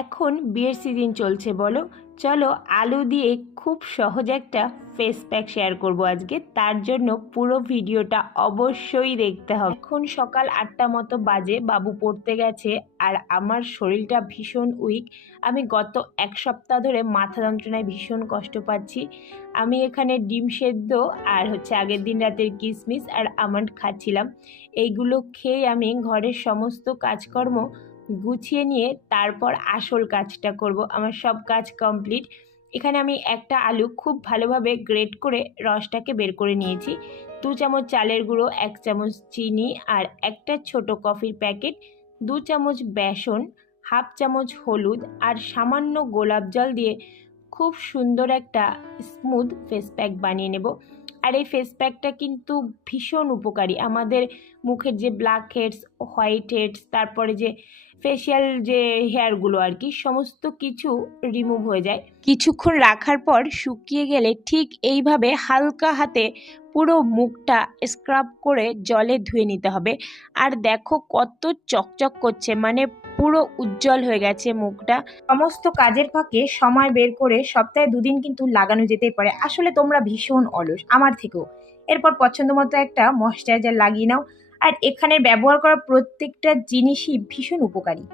এখন বিয়ের সিজন চলছে বলো, চলো আলু দিয়ে খুব সহজ একটা ফেস প্যাক শেয়ার করব আজকে। তার জন্য পুরো ভিডিওটা অবশ্যই দেখতে হবে। এখন সকাল 8টা মতো বাজে, বাবু পড়তে গেছে আর আমার শরীরটা ভীষণ উইক। আমি গত এক সপ্তাহ ধরে মাথা যন্ত্রণায় ভীষণ কষ্ট পাচ্ছি। আমি এখানে ডিম সেদ্ধ আর আগের দিন রাতের কিশমিশ আর আমন্ড খাচ্ছিলাম। এইগুলো খেয়ে আমি ঘরের সমস্ত কাজকর্ম গুছিয়ে নিয়ে তারপর আসল কাজটা করব। আমার সব কাজ কমপ্লিট। এখানে আমি একটা আলু খুব ভালোভাবে গ্রেট করে রসটাকে বের করে নিয়েছি। 2 চামচ চালের গুঁড়ো, 1 চামচ চিনি আর একটা ছোট কফির প্যাকেট, 2 চামচ বেসন, হাফ চামচ হলুদ আর সামান্য গোলাপ জল দিয়ে খুব সুন্দর একটা স্মুথ ফেস প্যাক বানিয়ে নেব। আর এই ফেস প্যাকটা কিন্তু ভীষণ উপকারী। আমাদের মুখের যে ব্ল্যাক হেডস, হোয়াইট হেডস, তারপরে যে ফেশিয়াল যে হেয়ারগুলো আর কি, সমস্ত কিছু রিমুভ হয়ে যায়। কিছুক্ষণ রাখার পর শুকিয়ে গেলে ঠিক এইভাবে হালকা হাতে পুরো মুখটা স্ক্রাব করে জলে ধুয়ে নিতে হবে। আর দেখো কত চকচক করছে, মানে পুরো উজ্জ্বল হয়ে গেছে মুখটা। সমস্ত কাজের ফাঁকে সময় বের করে সপ্তাহে 2 দিন কিন্তু লাগানো যেতেই পারে। আসলে তোমরা ভীষণ অলস, আমার থেকেও। এরপর পছন্দ মতো একটা ময়শ্চারাইজার লাগিয়ে নাও। আর এখানে ব্যবহার করা প্রত্যেকটা জিনিসই ভীষণ উপকারী।